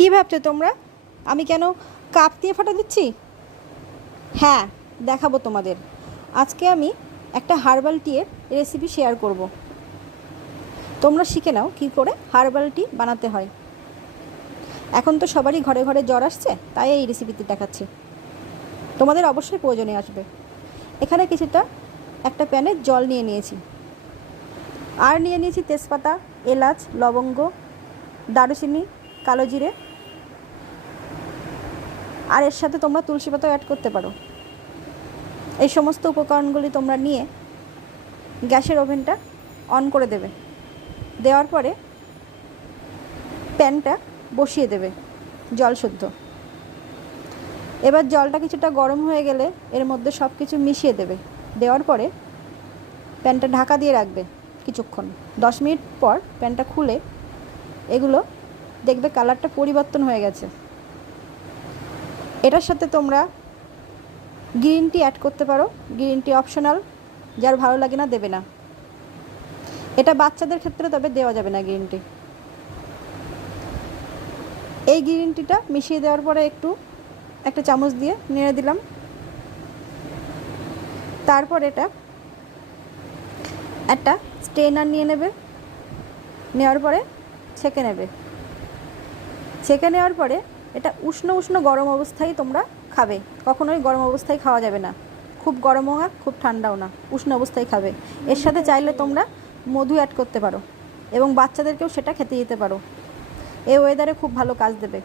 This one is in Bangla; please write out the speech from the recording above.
কি ভাবছ তোমরা? আমি কেন কাপ দিয়ে ফাটা দিচ্ছি? হ্যাঁ দেখাবো তোমাদের। আজকে আমি একটা হার্বাল টিয়ের রেসিপি শেয়ার করব। তোমরা শিখে নাও কী করে হার্বাল টি বানাতে হয়। এখন তো সবারই ঘরে ঘরে জ্বর আসছে, তাই এই রেসিপিটি দেখাচ্ছি। তোমাদের অবশ্যই প্রয়োজনে আসবে। এখানে কিছুটা একটা প্যানে জল নিয়ে নিয়েছি। আর নিয়ে নিয়েছি তেজপাতা, এলাচ, লবঙ্গ, দারুচিনি, কালো জিরে আর এর সাথে তোমরা তুলসী পাতাও অ্যাড করতে পারো। এই সমস্ত উপকরণগুলি তোমরা নিয়ে গ্যাসের ওভেনটা অন করে দেবে। দেওয়ার পরে প্যানটা বসিয়ে দেবে জল শুদ্ধ। এবার জলটা কিছুটা গরম হয়ে গেলে এর মধ্যে সব কিছু মিশিয়ে দেবে। দেওয়ার পরে প্যানটা ঢাকা দিয়ে রাখবে কিছুক্ষণ। দশ মিনিট পর প্যানটা খুলে এগুলো দেখবে কালারটা পরিবর্তন হয়ে গেছে। এটার সাথে তোমরা গ্রিন টি অ্যাড করতে পারো। গ্রিন টি অপশনাল যার ভালো লাগে না দেবে না। এটা বাচ্চাদের ক্ষেত্রে তবে দেওয়া যাবে না গ্রিন টি এই গ্রিন টিটা মিশিয়ে দেওয়ার পরে একটু, একটা চামচ দিয়ে নেড়ে দিলাম। তারপর এটা একটা স্ট্রেনার নিয়ে নেবে। নেওয়ার পরে ছেঁকে নেবে। ছেঁকে নেওয়ার পরে এটা উষ্ণ উষ্ণ গরম অবস্থায় তোমরা খাবে। কখনোই গরম অবস্থায় খাওয়া যাবে না। খুব গরমও না খুব ঠান্ডাও না। উষ্ণ অবস্থায় খাবে। এর সাথে চাইলে তোমরা মধু অ্যাড করতে পারো এবং বাচ্চাদেরকেও সেটা খেতে যেতে পারো। এই ওয়েদারে খুব ভালো কাজ দেবে।